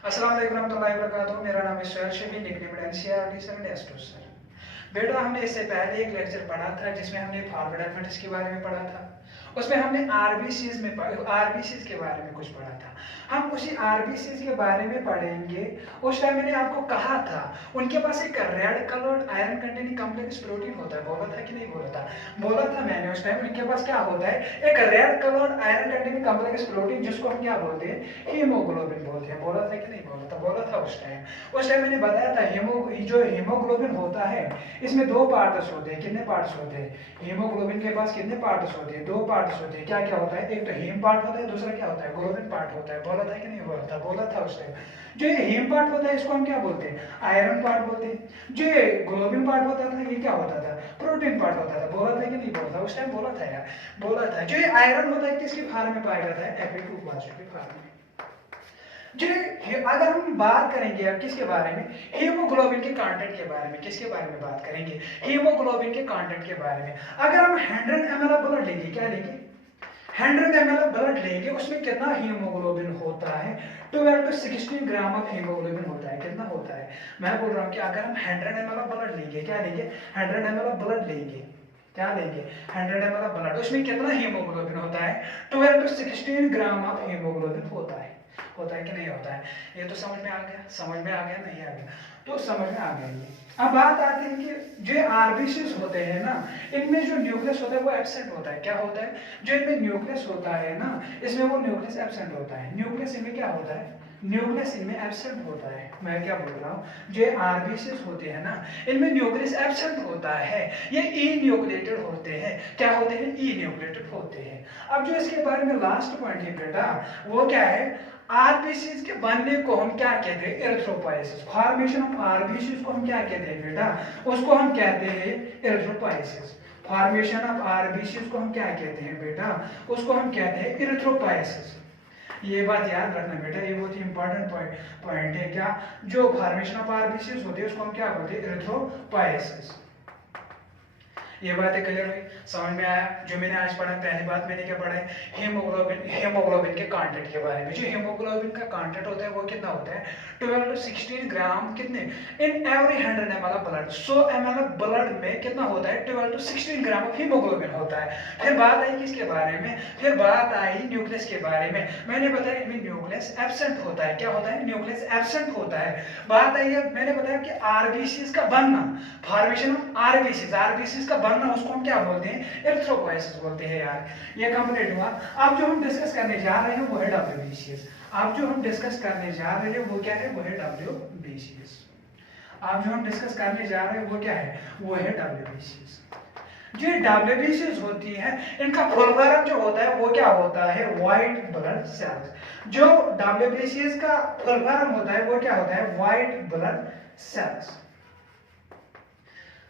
अस्सलाम वालेकुम रहमतुल्लाहि व बरकातुहू। मेरा नाम है Suhail Shabir, nickname NCERT sir डेस्टो सर। बेटा हमने इससे पहले एक लेक्चर पढ़ा था जिसमें हमने फॉरवर्ड एलिमेंट्स के बारे में पढ़ा था। उसमें हमने आरबीसीज के बारे में कुछ पढ़ा था। हम उसी आरबीसीज के बारे में पढ़ेंगे। उस टाइम मैंने आपको कहा था उनके पास एक red coloured iron containing complex protein होता है। बोला था कि नहीं बोला था? बोला था मैंने उस टाइम। उनके पास क्या होता है? एक red coloured iron containing complex protein, जिसको हम क्या बोलते हैं? हीमोग्लोबिन बोलते हैं। बोला था कि नहीं बोला था? बोला था उस टाइम मैंने बताया था जो हीमोग्लोबिन होता है इसमें दो पार्ट्स होते हैं। कितने पार्ट्स होते हैं? हीमोग्लोबिन के पास कितने पार्ट्स होते हैं? दो पार्ट्स होते हैं। क्या क्या होता है? एक तो हीम पार्ट होता है, दूसरा क्या होता है? ग्लोबिन पार्ट होता है। बोला था कि नहीं बोला था? बोला था उस टाइम। जो ये हीम पार्ट होता है इसको हम क्या बोलते हैं? आयरन पार्ट बोलते हैं। जो ये ग्लोबिन पार्ट होता था ये क्या होता था? प्रोटीन पार्ट होता था। बोला था कि नहीं बोला था? उस टाइम बोला था यार, बोला था। जो ये आयरन होता है किसके फॉर्म में पाया जाता है? Fe2 के फॉर्म में। जी, अगर हम बात करेंगे अब किसके बारे में? हीमोग्लोबिन के कंटेंट के बारे में। किसके बारे में बात करेंगे? हीमोग्लोबिन के कंटेंट के बारे में। अगर हम 100 ml ब्लड लेंगे, क्या लेंगे? 100 ml ब्लड लेंगे, उसमें कितना हीमोग्लोबिन होता है? 12 to 16 ग्राम ऑफ हीमोग्लोबिन होता है। कितना होता है? मैं बोल रहा हूँ कि अगर हम 100 ml ब्लड लेंगे, क्या लेंगे? 100 ml ब्लड लेंगे, क्या लेंगे? 100 ml ब्लड, उसमें कितना हीमोग्लोबिन होता है? 12 to 16 ग्राम ऑफ हीमोग्लोबिन होता है। होता है कि नहीं होता है? ये तो समझ में आ गया? समझ में आ गया? नहीं आ गया तो समझ में आ गया ये। अब बात आती है कि जो आरबीसीज होते हैं ना, इनमें जो न्यूक्लियस होता है वो एब्सेंट होता है। क्या होता है? जो इनमें न्यूक्लियस होता है ना, इसमें वो न्यूक्लियस एब्सेंट होता है। न्यूक्लियस इनमें क्या होता है? न्यूक्लियस इनमें एब्सेंट होता है। मैं क्या बोल रहा हूँ, जो आरबीसीज होते हैं ना, इनमें न्यूक्लियस एब्सेंट होता है। ये ई न्यूक्लिएटेड होते हैं। क्या होते हैं? ई न्यूक्लिएटेड होते हैं। अब जो इसके बारे में लास्ट पॉइंट है बेटा, वो क्या है? आरबीसीज के बनने को हम क्या कहते हैं? एरिथ्रोपोइसिस। फॉर्मेशन ऑफ आरबीसीज को हम क्या कहते हैं बेटा? उसको हम कहते हैं एरिथ्रोपोइसिस। फॉर्मेशन ऑफ आरबीसीज को हम क्या कहते हैं बेटा? उसको हम कहते हैं एरिथ्रोपोइसिस। ये बात याद रखना बेटा, ये बहुत ही इंपॉर्टेंट पॉइंट है। क्या? जो फॉर्मेशन ऑफ आरबीसीज होती है उसको हम क्या बोलते हैं? एरिथ्रोपोइसिस। ये बातें क्लियर हुई? समझ में आया? जो मैंने आज पढ़ा, पहली बात मैंने क्या पढ़ा है? हीमोग्लोबिन के कंटेंट के बारे में। जो हीमोग्लोबिन का कंटेंट होता है वो कितना होता है? 12 to 16 ग्राम। कितने? In every 100 ml blood. 100 ml blood में कितना होता है? 12 to 16 ग्राम ऑफ हीमोग्लोबिन होता है। फिर बात आई किसके बारे में? फिर बात आई न्यूक्लियस के बारे में। मैंने बताया इनमें न्यूक्लियस एब्सेंट होता है। क्या होता है? न्यूक्लियस एब्सेंट होता है। बात आई है, मैंने बताया कि आरबीसीज का बनना, फॉर्मेशन ऑफ आरबीसीज का बनना, उसको हम क्या बोलते हैं? एरिथ्रोपोइसिस बोलते हैं यार। ये कंप्लीट हुआ। अब जो हम डिस्कस करने जा रहे हैं वो है डब्ल्यूबीसीएस। अब जो हम डिस्कस करने जा रहे हैं वो क्या है? वो है डब्ल्यूबीसीएस। अब जो हम डिस्कस करने जा रहे हैं वो क्या है? वो है डब्ल्यूबीसीएस। जो डब्ल्यूबीसीएस होती है, इनका फुल फॉर्म जो होता है वो क्या होता है? White blood cells. जो डब्ल्यूबीसीएस का फुल फॉर्म होता है वो क्या होता है? White blood cells.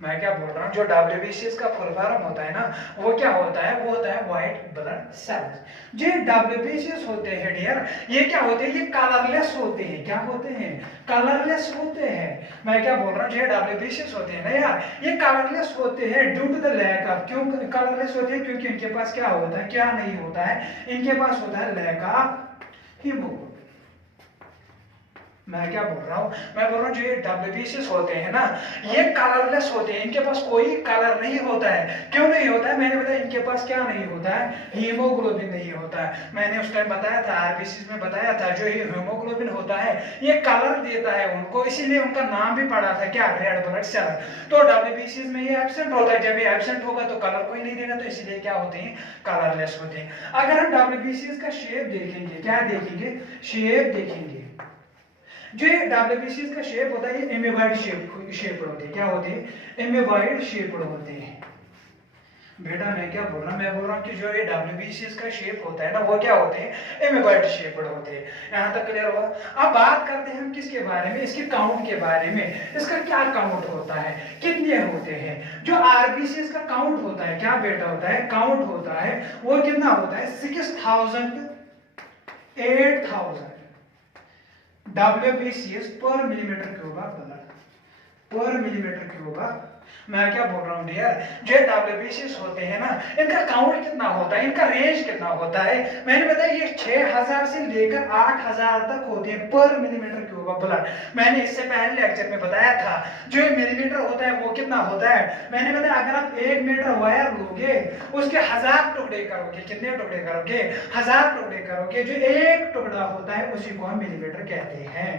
मैं क्या बोल रहा हूँ, जो डब्ल्यूबीसीएस का फुल फॉर्म होता है ना, वो क्या होता है? वो होता है व्हाइट ब्लड सेल्स। जो डब्ल्यूबीसीएस होते हैं डियर, ये क्या होते हैं? ये कलरलेस होते हैं। क्या होते हैं? कलरलेस होते हैं। मैं क्या बोल रहा हूँ, जो डब्ल्यूबीसीएस होते हैं ना यार, ये कलरलेस होते हैं due to the lack of. क्यों कलरलेस होते हैं? क्योंकि इनके पास क्या होता है? क्या नहीं होता है? इनके पास होता है लैक ऑफ हीमोग्लोबिन। मैं क्या बोल रहा हूँ? मैं बोल रहा हूँ जो ये डब्ल्यूबीसीएस होते हैं ना, ये कलरलेस होते हैं। इनके पास कोई कलर नहीं होता है। क्यों नहीं होता है? मैंने बताया इनके पास क्या नहीं होता है? हीमोग्लोबिन नहीं होता है। मैंने उस टाइम बताया था, आरबीसीएस में बताया था, जो ये हीमोग्लोबिन होता है ये कलर देता है उनको, इसीलिए उनका नाम भी पड़ा था क्या? Red blood cell. तो डब्ल्यूबीसीएस में ये एब्सेंट होता है। जब ये एब्सेंट होगा तो कलर कोई नहीं देगा, तो इसीलिए क्या होते हैं? कलरलेस होते हैं। अगर हम डब्ल्यूबीसीएस का शेप देखेंगे, क्या देखेंगे? शेप देखेंगे। जो डब्ल्यूबीसीएस का शेप होता है ये एमीबॉइड शेप्ड होते हैं। क्या होते हैं? एमीबॉइड शेप्ड होते हैं। बेटा मैं क्या बोल रहा हूँ? मैं बोल रहा हूँ कि जो ये डब्ल्यूबीसीएस का शेप होता है ना, वो क्या होते हैं? एमीबॉइड शेप्ड होते हैं। यहाँ तक क्लियर हुआ? अब बात करते हैं हम किसके बारे में? इसके काउंट के बारे में। इसका क्या काउंट होता है? कितने होते हैं? जो आरबीसीएस का काउंट होता है, क्या बेटा होता है? काउंट होता है, वो कितना होता है? 6000 8000 WBCS पर मिलीमीटर क्यूब ऑफ ब्लड। पर मिलीमीटर क्यूब ऑफ मैं क्या बोल रहा हूँ डियर, जो डब्ल्यूबीसीज होते हैं ना, इनका काउंट कितना होता है, इनका रेंज कितना होता है? मैंने बताया ये 6000 से लेकर 8000 तक होते हैं पर मिलीमीटर क्यूब ऑफ ब्लड। मैंने इससे पहले लेक्चर में बताया था जो मिलीमीटर होता है वो कितना होता है। मैंने बताया अगर आप 1 मीटर वायर लोगे, उसके 1000 टुकड़े करोगे, कितने टुकड़े करोगे? 1000 टुकड़े करोगे। जो एक टुकड़ा होता है उसी को हम मिलीमीटर कहते हैं।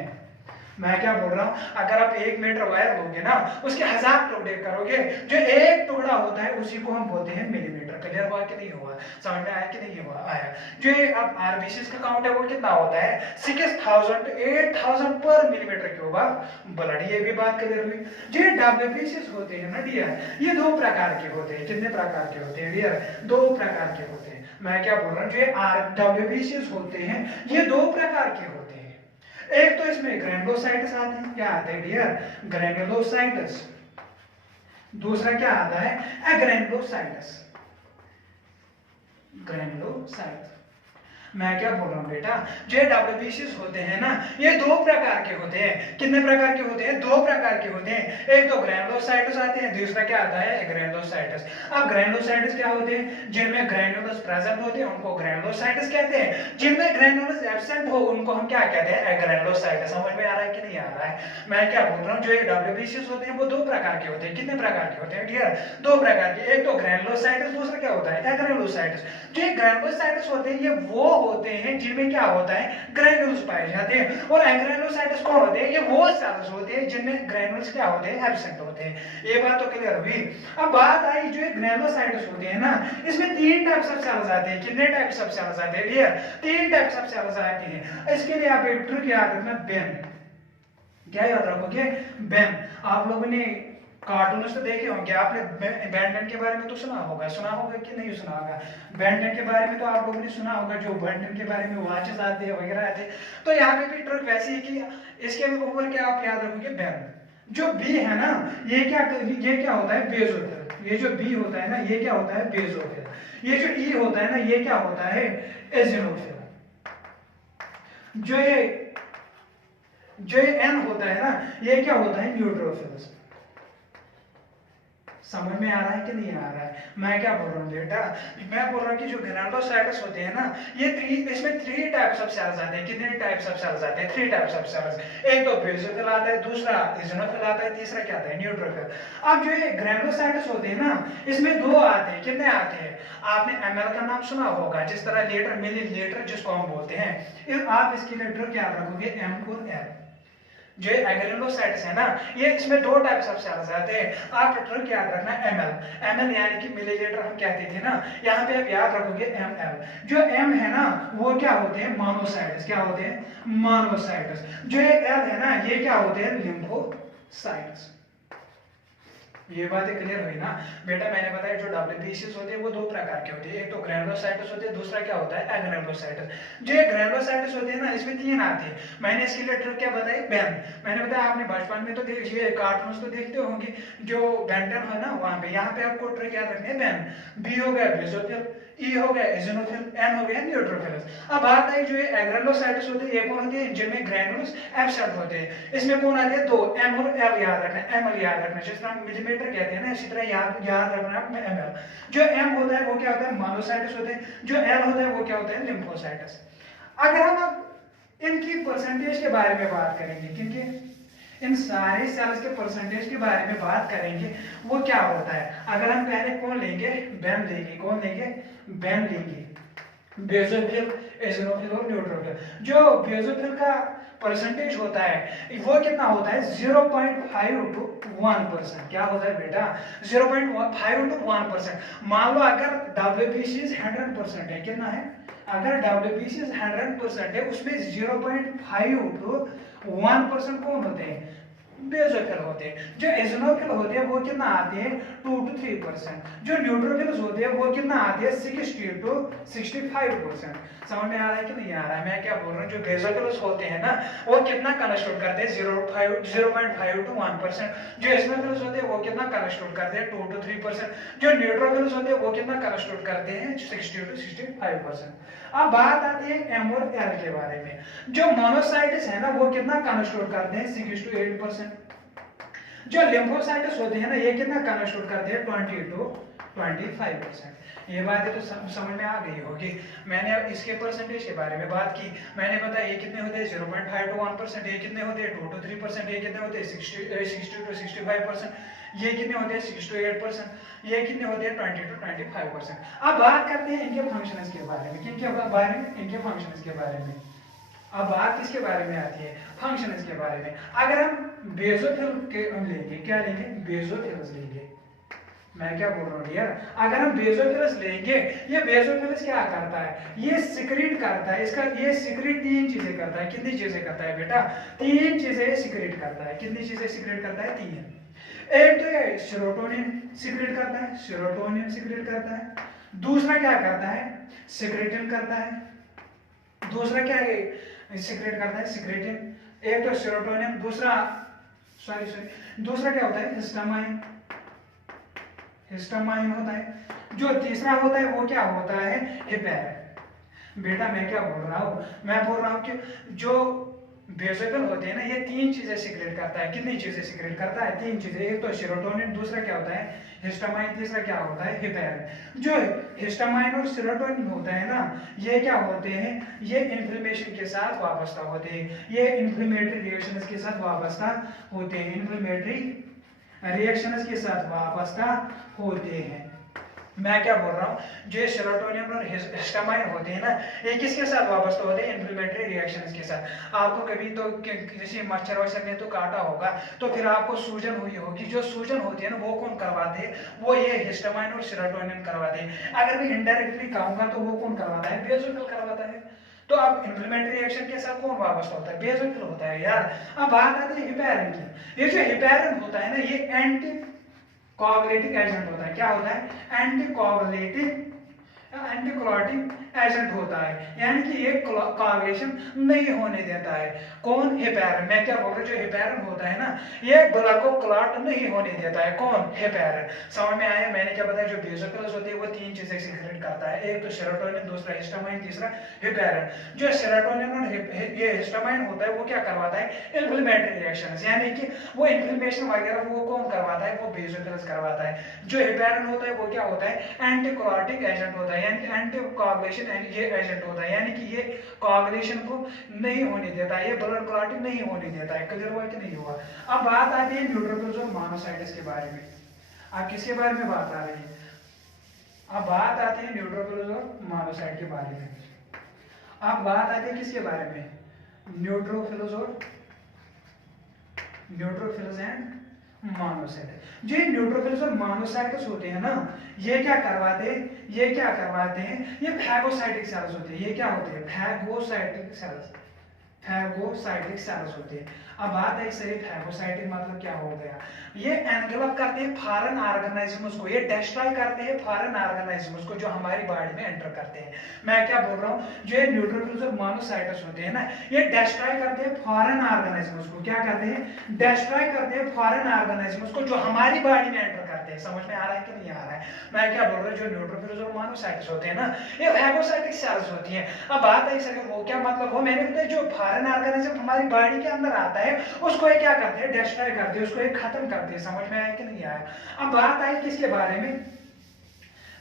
मैं क्या बोल रहा हूँ, अगर आप 1 मीटर वायर लोगे ना, उसके 1000 टुकड़े करोगे, जो एक टुकड़ा होता है उसी को हम बोलते हैं मिलीमीटर। क्लियर हुआ कि नहीं हुआ? समझ में आया कि नहीं हुआ? आया। जो अब आरबीसीज का काउंट है वो कितना होता है? 6000 to 8000 पर मिलीमीटर क्यूब ऑफ ब्लड। ये भी बात क्लियर हुई। जो डब्ल्यूबीसीज होते हैं ना डियर, ये 2 प्रकार के होते हैं। कितने प्रकार के होते हैं डियर? 2 प्रकार के होते हैं। मैं क्या बोल रहा हूँ, जो डब्ल्यूबीसीज होते हैं ये 2 प्रकार के होते हैं। एक तो इसमें ग्रैनुलोसाइट्स आते हैं। क्या आते हैं डियर? ग्रैनुलोसाइट्स। दूसरा क्या आता है? एग्रैनुलोसाइट्स। ग्रैनुलोसाइट्स। मैं क्या बोल रहा हूँ बेटा, जो डब्ल्यूबीसीज होते हैं ना, ये 2 प्रकार के होते हैं। कितने प्रकार के होते हैं? 2 प्रकार के होते हैं। एक तो ग्रैनुलोसाइट्स आते हैं, दूसरा क्या आता है? ग्रैनुलोसाइट्स। अब ग्रैनुलोसाइट्स क्या होते हैं? जिनमें ग्रैनुलस प्रेजेंट होते हैं उनको ग्रैनुलोसाइट्स कहते हैं। जिनमें ग्रैनुलस एब्सेंट हो उनको हम क्या कहते हैं? एग्रैनुलोसाइट्स। समझ में आ रहा है कि नहीं आ रहा है? मैं क्या बोल रहा हूँ, जो डब्ल्यूबीसीज होते हैं वो 2 प्रकार के होते हैं। कितने प्रकार के होते हैं डियर? 2 प्रकार के। एक तो ग्रैनुलोसाइट्स, दूसरा क्या होता है? एग्रैनुलोसाइट्स। जो ग्रैनुलोसाइट्स होते हैं ये वो होते हैं जिनमें क्या होता है? ग्रैन्यूल्स पाए जाते हैं। और एग्रैनुलोसाइट्स कौन होते हैं? ये वो सेल्स होते हैं जिनमें ग्रैन्यूल्स क्या होते हैं? एब्सेंट होते हैं। ये बात तो क्लियर हुई। अब बात आई जो ग्रैनुलोसाइट्स होते हैं ना, इसमें 3 टाइप्स ऑफ सेल्स आते हैं। कितने टाइप्स ऑफ सेल्स आते हैं डियर? 3 टाइप्स ऑफ सेल्स आते हैं। इसके लिए आप एक ट्रिक याद रखना, बेन। क्या याद रखोगे? बेन। आप लोगों ने कार्टून्स तो देखे होंगे, आपने बेन 10 के बारे में तो सुना होगा कि नहीं सुना होगा? बेन 10 के बारे में तो आप लोगों ने सुना होगा, जो बेन 10 के बारे में वॉचेस आते हैं वगैरह आते हैं। तो यहाँ पे भी ट्रिक वैसी है कि इसके ऊपर क्या आप याद रखोगे? बेन। जो बी है ना, ये क्या होता है? बेसोफिल। ये जो बी होता है ना, ये क्या होता है? बेसोफिल। ये जो ई होता है ना, ये क्या होता है? एजिनोफिल। जो ये एन होता है ना, ये क्या होता है? न्यूट्रोफिल। समझ में आ रहा है कि नहीं आ रहा है? मैं क्या बोल रहा हूँ बेटा, मैं बोल रहा हूँ कि जो ग्रैनुलोसाइट्स होते हैं ना, ये इसमें 3 टाइप्स ऑफ सेल्स आते हैं। कितने टाइप्स ऑफ सेल्स आते हैं? 3 टाइप्स ऑफ सेल्स। एक तो बेसोफिल आता है, दूसरा इओसिनोफिल आता है, तीसरा क्या आता है? न्यूट्रोफिल। अब जो ये ग्रैनुलोसाइट्स होते हैं ना, इसमें 2 आते हैं। कितने आते हैं? आपने ml का नाम सुना होगा, जिस तरह लीटर, मिलीलीटर जिसको हम बोलते हैं। आप इसके लिए ट्रिक याद रखोगे, m और l। जो एग्रैनुलोसाइट्स है ना, ये इसमें 2 टाइप्स ऑफ सेल्स आते हैं। आप ट्रिक याद रखना, ml यानी कि मिलीलीटर हम कहते थे ना, यहाँ पे आप याद रखोगे ml। जो m है ना, वो क्या होते हैं? मोनोसाइट्स। क्या होते हैं? मोनोसाइट्स। जो l है ना, ये क्या होते हैं? लिम्फोसाइट्स। ये बातें क्लियर हुई ना बेटा? मैंने बताया जो डब्ल्यूबीसीज होते हैं वो 2 प्रकार के होते हैं। एक तो ग्रैनुलोसाइट्स होते हैं, दूसरा क्या होता है? एग्रैनुलोसाइट्स। जो ग्रैनुलोसाइट्स होते हैं ना, इसमें 3 आते हैं। मैंने इसके लिए ट्रिक क्या बताई? बेन। मैंने बताया, आपने बचपन में तो ये कार्टून्स तो देखते होंगे, जो बेन 10 है ना, वहां पे यहाँ पे आपको ट्रिक याद रखनी है, बेन। बी हो गया बेसोफिल, ई हो गया इओसिनोफिल, एन हो गया न्यूट्रोफिल। अब बात आई जो एग्रैनुलोसाइट्स होते हैं, ये कौन होते हैं? जिनमें ग्रैन्यूल्स एब्सेंट होते हैं। इसमें कौन आते हैं? 2, m और l याद रखना, ml याद रखना। जिस तरह मिलीमीटर कहते हैं ना, इसी तरह याद रखना ml। जो m होता है वो क्या होता है? मोनोसाइट्स होते हैं। जो l होता है वो क्या होता है? लिम्फोसाइट्स। अगर हम इनकी परसेंटेज के बारे में बात करेंगे, क्योंकि इन सारे सेल्स के परसेंटेज के बारे में बात करेंगे, वो क्या होता है? अगर हम पहले कौन लेंगे? बेन लेंगे। कौन लेंगे? बेन लेंगे। बेसोफिल, इओसिनोफिल और न्यूट्रोफिल। जो बेसोफिल का परसेंटेज होता है वो कितना होता है? 0.5 to 1%। क्या होता है बेटा? 0.5 to 1%। मान लो अगर डब्ल्यूबीसीज 100% है, कितना है? अगर डब्ल्यूबीसीज 100% है, उसमें 0.5 to 1% कौन होते हैं? बेसोफिल होते हैं। जो इओसिनोफिल होते हैं वो कितना आते हैं? 2 to 3%। जो न्यूट्रोफिल्स होते हैं वो कितना आते हैं? 60 to 65%। समझ में आ रहा है कि नहीं आ रहा है? मैं क्या बोल रहा हूँ, जो बेसोफिल्स होते हैं ना, वो कितना कंस्टिट्यूट करते हैं? 0.5 to 1%। जो इओसिनोफिल्स होते हैं वो कितना कंस्टिट्यूट करते हैं? 2 to 3%। जो न्यूट्रोफिल्स होते हैं वो कितना कंस्टिट्यूट करते हैं? 60 to 65%। अब बात आती है m और l के बारे में। जो मोनोसाइट्स है ना, वो कितना कंस्टिट्यूट करते हैं? 6 to 8%। जो लिम्फोसाइट्स होते हैं ना, ये कितना कंस्टिट्यूट करते हैं, 20 to 25%। ये बातें तो समझ में आ गई होगी। मैंने अब इसके परसेंटेज के बारे में बात की। मैंने बताया ये कितने होते हैं, 0.5 to 1%, ये कितने होते हैं 2 to 3%, ये कितने होते हैं 60 to 65%, ये कितने होते हैं 6 to 8%, ये कितने होते हैं 20 to 25%। अब बात करते हैं इनके फंक्शंस के बारे में। किनके बारे में, इनके फंक्शंस के बारे में। अब बात किसके बारे में आती है, फंक्शंस के बारे में। अगर हम बेसोफिल के लेंगे, क्या लेंगे, बेसोफिल्स लेंगे। मैं क्या बोल रहा हूँ यार, अगर हम बेसोफिल्स लेंगे, ये बेसोफिल्स क्या करता है, ये सिक्रीट करता है, इसका ये सिक्रीट 3 चीजें करता है। कितनी चीजें करता है बेटा, 3 चीजें सिक्रीट करता है। कितनी चीजें सिक्रीट करता है, 3। एक तो ये सेरोटोनिन सिक्रीट करता है, सेरोटोनिन सिक्रीट करता है। दूसरा क्या करता है, सिक्रेटिन करता है। दूसरा क्या है, सिक्रेट करता है, सिक्रेटिन। एक तो सेरोटोनिन, दूसरा दूसरा क्या होता है, हिस्टामाइन, हिस्टामाइन होता है। जो तीसरा होता है वो क्या होता है, हिपेरिन। बेटा मैं क्या बोल रहा हूँ, मैं बोल रहा हूँ कि जो बेसोफिल होते हैं ना, ये 3 चीजें सिक्रेट करता है। कितनी चीजें सिक्रेट करता है, 3 चीजें। एक तो सेरोटोनिन, दूसरा क्या होता है, हिस्टामाइन, तीसरा क्या होता है, हिपेरिन। जो हिस्टामाइन और सेरोटोनिन होता है ना, ये क्या होते हैं, ये इन्फ्लेमेशन के साथ वाबस्ता होते हैं, ये इन्फ्लेमेटरी रिएक्शंस के साथ वाबस्ता होते हैं, इन्फ्लेमेटरी रिएक्शंस के साथ वाबस्ता होते हैं। मैं क्या बोल रहा हूँ, जो सेरोटोनिन और हिस्टामाइन होते हैं ना, ये किसके साथ वाबस्ता होते हैं, इन्फ्लेमेटरी रिएक्शंस के साथ। आपको कभी तो किसी मच्छर वच्छर ने तो काटा होगा, तो फिर आपको सूजन हुई होगी। जो सूजन होती है ना, वो कौन करवाते हैं, वो ये हिस्टामाइन और सेरोटोनिन करवाते हैं। अगर मैं इनडायरेक्टली कहूंगा तो वो कौन करवाता है, बेसोफिल करवाता है। तो अब इन्फ्लेमेटरी रिएक्शन के साथ कौन वाबस्ता होता है, बेसोफिल होता है यार। अब बात आती है हिपेरिन की। ये जो हिपेरिन होता है ना, ये एंटी कोआगुलेटिंग एजेंट होता है। क्या होता है, एंटीकोआगुलेटिंग, एंटीक्लॉटिंग एजेंट होता है, यानी कि ये कोआगुलेशन नहीं होने देता है। कौन, हिपेरिन। मैं क्या बोल रहा हूँ, जो हिपेरिन होता है ना, ये ब्लड को क्लॉट नहीं होने देता है। कौन, हिपेरिन। समझ में आया मैंने क्या बताया, जो बेसोफिल्स होते हैं वो 3 चीजें सिक्रेट करता है। एक तो सेरोटोनिन, दूसरा हिस्टामाइन, तीसरा हिपेरिन। जो सेरोटोनिन और ये हिस्टामाइन होता है, वो क्या करवाता है, इन्फ्लेमेटरी रिएक्शंस, यानी कि वो इन्फ्लेमेशन वगैरह वो कौन करवाता है, वो बेसोफिल्स करवाता है। जो हिपेरिन होता है वो क्या होता है, एंटीकोआगुलेटिंग एजेंट होता है, यानी कि एंटी कोआगुलेशन ये एजेंट होता है, यानी कि ये कोआगुलेशन को नहीं होने देता है, ये ब्लड क्लॉटिंग नहीं होने देता है। क्लियर हुआ कि नहीं हुआ। अब बात आती है न्यूट्रोफिल्स और मोनोसाइट्स के बारे में। अब किसके बारे में बात आ रही है, अब बात आती है न्यूट्रोफिल्स और मोनोसाइट के बारे में। अब बात आती है किसके बारे में, न्यूट्रोफिल्स एंड मोनोसाइट। जो न्यूट्रोफिल्स और मोनोसाइट्स होते हैं ना, ये क्या करवाते हैं, ये फैगोसाइटिक सेल्स होते हैं। ये क्या होते हैं, फैगोसाइटिक सेल्स होते हैं। अब बात है सही, फैगोसाइटिक मतलब क्या हो गया, ये एनवेलप करते हैं फॉरेन ऑर्गेनिजम्स को, ये डिस्ट्रॉय करते हैं फॉरेन ऑर्गेनिजम्स को जो हमारी बॉडी में एंटर करते हैं। मैं क्या बोल रहा हूँ, जो ये न्यूट्रोफिल्स और मोनोसाइट्स होते हैं ना, ये डिस्ट्रॉय करते हैं फॉरेन ऑर्गेनिजम्स को। क्या करते हैं, डिस्ट्रॉय करते हैं फॉरेन ऑर्गेनिजम्स को जो हमारी बॉडी में एंटर करते हैं। समझ में आ रहा है कि नहीं आ रहा है। मैं क्या बोल रहा हूँ, जो न्यूट्रोफिल्स और मोनोसाइट्स होते हैं ना, ये फैगोसाइटिक सेल्स होती हैं। अब बात है सर वो क्या मतलब हो, मैंने बताया जो फॉरेन ऑर्गेनिज्म हमारी बॉडी के अंदर आता है उसको ये क्या करते हैं, डिस्ट्रॉय करते हैं, उसको ये खत्म करते हैं। समझ में आया कि नहीं आया। अब बात आई किसके बारे में,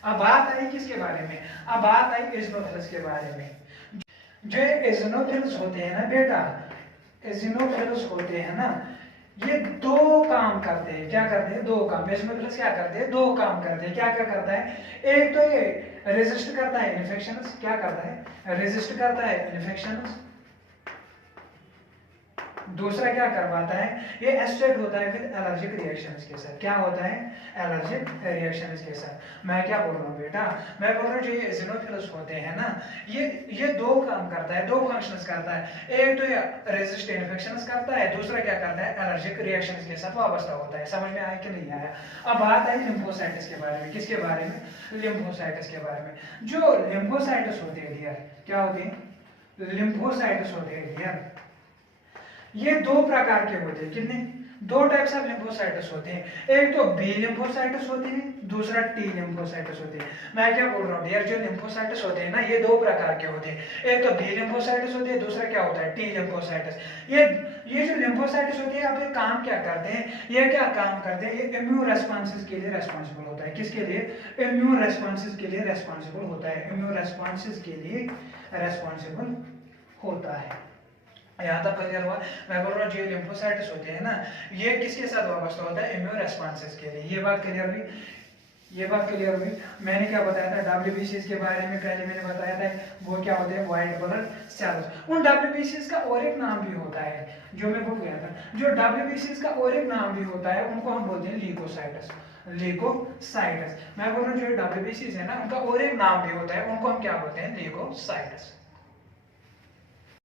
अब बात आई इज़िनोफिल्स के बारे में। जो इज़िनोफिल्स होते हैं ना बेटा, इज़िनोफिल्स होते हैं ना, ये 2 काम करते हैं। क्या करते हैं, 2 काम। इज़िनोफिल्स क्या करते हैं, 2 काम करते हैं। क्या क्या करता है, एक तो ये रेजिस्ट करता है इन्फेक्शंस। क्या करता है, रेजिस्ट करता है इन्फेक्शंस। दूसरा क्या करवाता है, ये एसोसिएट होता है विद एलर्जिक रिएक्शंस के साथ। क्या होता है, एलर्जिक रिएक्शंस के साथ। मैं क्या बोल रहा हूँ बेटा, मैं बोल रहा हूँ जो ये इज़िनोफिल्स होते हैं ना, ये 2 काम करता है, 2 फंक्शंस करता है। एक तो ये रेजिस्ट इन्फेक्शंस करता है, दूसरा क्या करता है, एलर्जिक रिएक्शंस के साथ वाबस्ता होता है। समझ में आया कि नहीं आया। अब बात आई लिम्फोसाइट्स के बारे में। किसके बारे में, लिम्फोसाइट्स के बारे में। जो लिम्फोसाइट्स होते हैं डियर, क्या होते हैं, लिम्फोसाइट्स होते हैं डियर, ये 2 प्रकार के होते हैं। कितने, 2 टाइप्स ऑफ लिम्फोसाइट्स होते हैं। एक तो बी लिम्फोसाइट्स होते हैं, दूसरा टी लिम्फोसाइट्स होते हैं। मैं क्या बोल रहा हूँ डियर, जो लिम्फोसाइट्स होते हैं ना ये दो प्रकार के होते हैं। एक तो बी लिम्फोसाइट्स होते हैं, दूसरा क्या होता है टी लिम्फोसाइट्स। ये जो लिम्फोसाइट्स होते हैं आप ये काम क्या करते हैं, ये क्या काम करते हैं, ये इम्यून रेस्पॉन्सेज के लिए रेस्पॉन्सिबल होता है। किसके लिए? इम्यून रेस्पॉन्सेज के लिए रेस्पॉन्सिबल होता है, इम्यून रेस्पॉन्सेज के लिए रेस्पॉन्सिबल होता है। यहाँ तक क्लियर हुआ? मैं बोल रहा हूँ जो लिम्फोसाइट्स होते हैं ना ये किसके साथ वाबस्ता होता है? इम्यून रेस्पॉन्सेज के लिए। ये बात क्लियर हुई? ये बात क्लियर हुई? मैंने क्या बताया था डब्ल्यूबीसीज के बारे में, पहले मैंने बताया था वो क्या होते हैं, व्हाइट ब्लड सेल्स। उन डब्ल्यूबीसीज का और एक नाम भी होता है जो मैं भूल गया था, जो डब्ल्यूबीसीज का और एक नाम भी होता है उनको हम बोलते हैं ल्यूकोसाइट्स। ल्यूकोसाइट्स मैं बोल रहा हूँ जो डब्ल्यूबीसीज है ना उनका और एक नाम भी होता है, उनको हम क्या बोलते हैं? ल्यूकोसाइट्स।